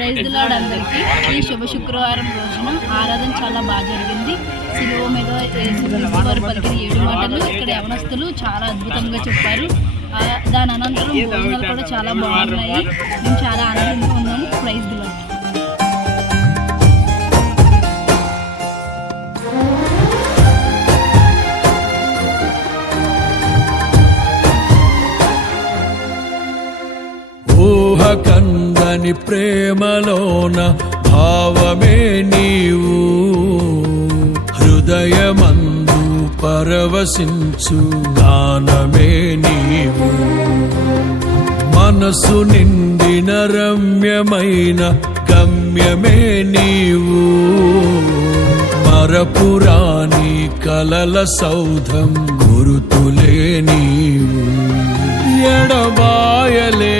Praise the lord అందరికీ. ఈ శుభ శుక్రవారం రోజున ఆరాధన చాలా బాగా జరిగింది. శిలువ మీద యేసుక్రీస్తు వారు పలికిన 7 మాటలు ఇక్కడ యవనస్తులు చాలా అద్భుతంగా చెప్పారు. దాని అనంతరం భోజనాలు కూడా చాలా బాగున్నాయి. మేము చాలా ఆనందంగా ఉన్నాము. Praise the Lord. కందని ప్రేమలోన భావమే నీవు, హృదయమందు పరవశించు గానమే నీవు, మనసు నిండిన రమ్యమైన గమ్యమే నీవు, మరపురాని కలల సౌధం గురుతులే నీవు, ఎడబాయలేనన్నా